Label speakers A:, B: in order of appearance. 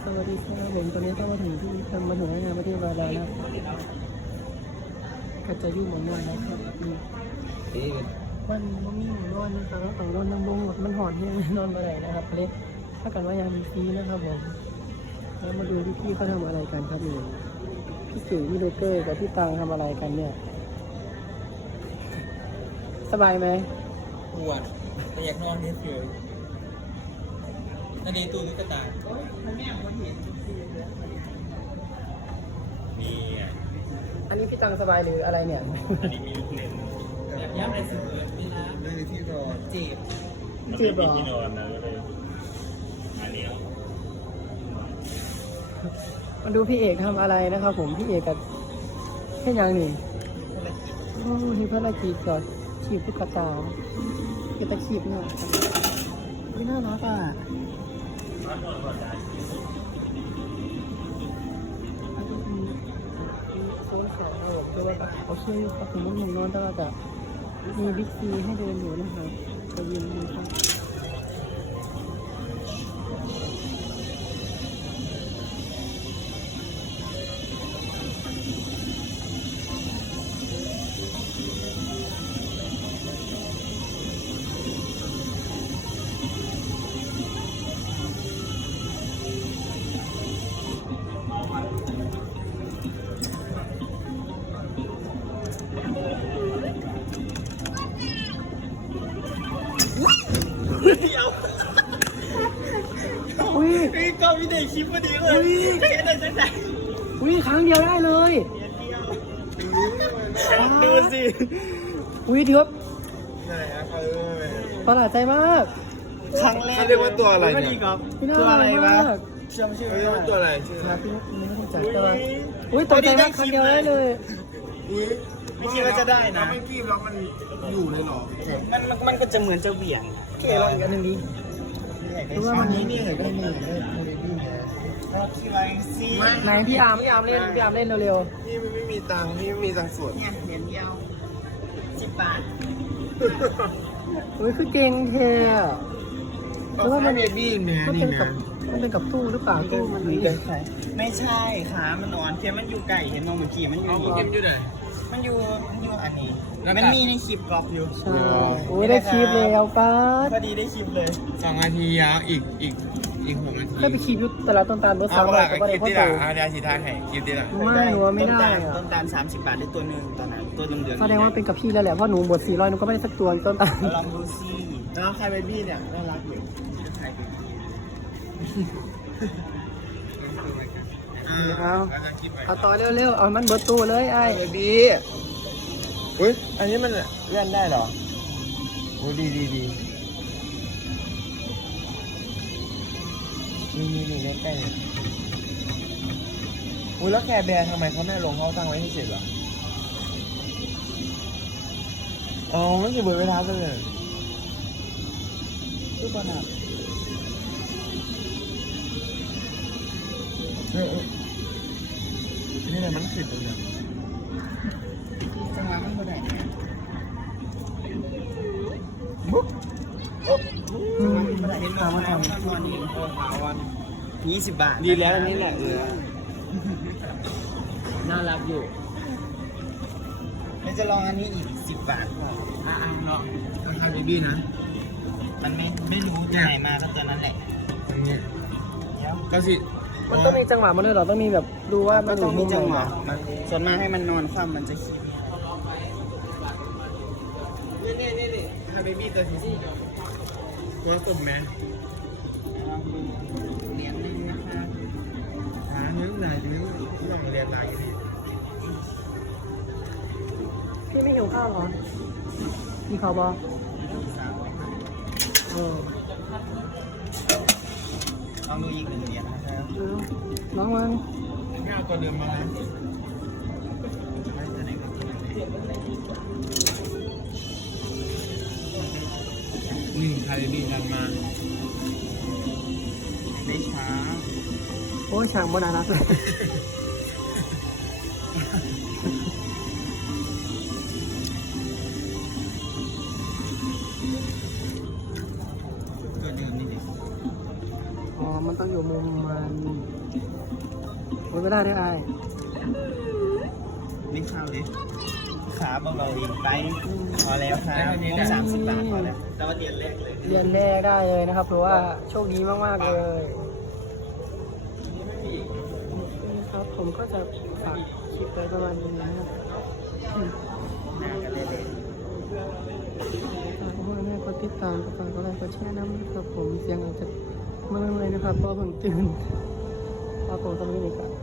A: สวัสดีครับผมตอนนี้ก็มาถึงที่งานมาที่บาร์แล้วนะก็จะอยู่หมอนนวลนะครับมันมีหมอนนวลนะครับแล้วฝั่งนอนน้ำบงมันหอนที่นอนมาไหนนะครับเล็กถ้ากันว่ายามมีฟรีนะครับผมแล้วมาดูพี่เขาทำอะไรกันครับนี่พี่สิงห์พี่โดเกอร์กับพี่ตังทำอะไรกันเนี่ยสบายไหม
B: ปวดแต่อยากนอนเฉยๆนั่นเองตู้ตุ๊กตามี
A: อันนี้พี่ตังสบายหรืออะไรเนี่ย
B: อันนี้มีลูกเล่นย้ำในสื่อนี่นะไม่มีที่นอนเจ็บ
A: เหรอ
B: ที่นอนนะก็เลยอันนี้
A: มาดูพี่เอกทำอะไรนะครับผมพี่เอกกับแค่ยังหนึ่งโอ้ที่ภารกิจก่อนขีบตุ๊กตาเป็นตะขีบเนี่ยไม่น่ารักอ่ะโซนสองผมดูว่าเขาช่วยกับผมมันนอนแต่ว่าจะมีบิ๊กซีให้เดินอยู่นะครับจะยืนดูครับอุ้ย
B: ก็มีเด็กคลิปพอดีเลยแค่ไหนสักไหน
A: อุ้ยครั้งเดียวได้เลย
B: ดูสิ
A: อุ้ยเดี๋ยว
B: ไหนอะ
A: ประหลาดใจมาก
B: ครั้งแรกเรียกว่าตัวอะไรเนี่ย
A: ตัวอะไรวะ
B: จำชื่อไม่ได้ตัวอะไรชื่อ
A: พี่ไม่ได้จัดตัวอุ้ยตกใจมากครั้งเดียวได้เลย
B: ไม่คิดว่าจะได้นะ
C: มันกีบแล้วมันอยู่เลยหรอ
B: มันก็จะเหมือนจะเหวี่ยง
A: เคลองอีกอันหนึ่งดิ
C: ดูว่ามันนี่เห็นได้นี่ได้โมเดลนี่ไง
B: รอบที่ไรซี
A: ไหนพี่อาร์มเล่นเร็ว
C: ๆพี่ไม่มีตังค์พี่ไม่มีตังค์ส่วน
B: เนี่ยเหรียญเดียว10 บาท
A: อุ้ยคือเก่งแท้เพราะว่ามัน
C: เบบี้เนี่ยนี่นะ
A: มันเป็นกับตู้หรือเปล่าตู้มันมีเดินใส่
B: ไม่ใช่ขามันอ่อนเพียงมันอยู่ไก่เห็นมองเมื่อกี้มันอยู่
C: เก็บอยู่ไหน
B: มันอยู่อันนี้มันมีในคลิปกรอบอยู่
A: ใช่โอ้ยได้คลิปแล้วป้า
B: พอดีได้คลิปเลย
C: 2 นาทียาวอีก6 นาที
A: ถ้าไปคลิปยุทธแต่เราต้องตามรถสามร้อยก็ได้เพราะตัว
C: อาญาสีทางแห่งคลิปที่ละ
A: ไม่หนูไม่ได้
B: ต้นตาล30 บาทได้ตัวหนึ่งตอนนั้นตัวเดือน
A: แสดงว่าเป็นกับพี่แล้วแหละเพราะหนูหมด400หนูก็ไม่ได้สักตัวต้นตาล
B: ลองดูสิ
C: แล้วใครเบบี้เนี่ยน่ารักอยู่
A: เอาต่อเร็วเอามันเบิดตู้เลยไอ้
C: เบบี้อุ้ยอันนี้มันเลื่อนได้เหรอโอ้ดีนี่ใกล้ๆอุ้ยแล้วแคร์แบร์ทำไมเขาไม่ลงเขาตั้งไว้ที่เจ็บเหรออ๋อไม่ใช่เบอร์เวลาเลย
A: ตู้บอลอ่ะ
C: นี่อะไรมันขึ้นตรงนี้
B: จังหวะมันก็ได้
A: ถามว่าทำ
B: 20 บาท
C: ดีแล้วอันนี้แหละ
A: น่ารักอยู่
B: เราจะลองอันนี้อีก10 บาท
C: ลองราคาเบบี้นะ
B: มันไม่รู้ที่ไหนมาก็ตัวนั้นแหละ
C: อันนี้ก็สิ
A: มันต้องมีจังหวะมันด้วยหรอต้องมีแบบดูว่ามัน
B: ต้องมีจังหวะมันส่วนมากให้มันนอนคว่ำมันจะคิด
C: นี่คาเบบี้ตัวสีตัวตุ่มแมน
B: เหรียญนึงนะคะ
C: นึกไหนนึกลองเรียนอะไร
A: พี่ไม่หิวข้าวหรอมีข้าวบอ
B: ลองดูอีก1 เหรียญนะครับ
A: น้องมัน
C: ไม่เอาตัวเดิมมาเลยนี่คาเบบี้ทันมา
B: ได้ช้า
A: โอ้ยช่างบนน่ารักเลย
B: ตัวเดิมนี่ดิ
A: มันต้องอยู่มุมมันเวลาได้อาย
C: วิ่งข้าวดิขาเบาๆวิ่งไปพอแล้วครับ30 บาทพอแล้วแต่ว่าเดือนแรกเลย
A: เดือนแรกได้เลยนะครับเพราะว่าโชคดีมากๆเลยนี่ครับผมก็จะฝากคลิปไว้ประมาณนี้นะครับ
C: หน้ากันเลย
A: ฝากพ่อแม่กดติดตามฝากกดไลค์กดแชร์นะครับผมเสียงอาจจะเมื่อยๆนะครับเพราะว่าผมตื่นพอผมทำนี่ก็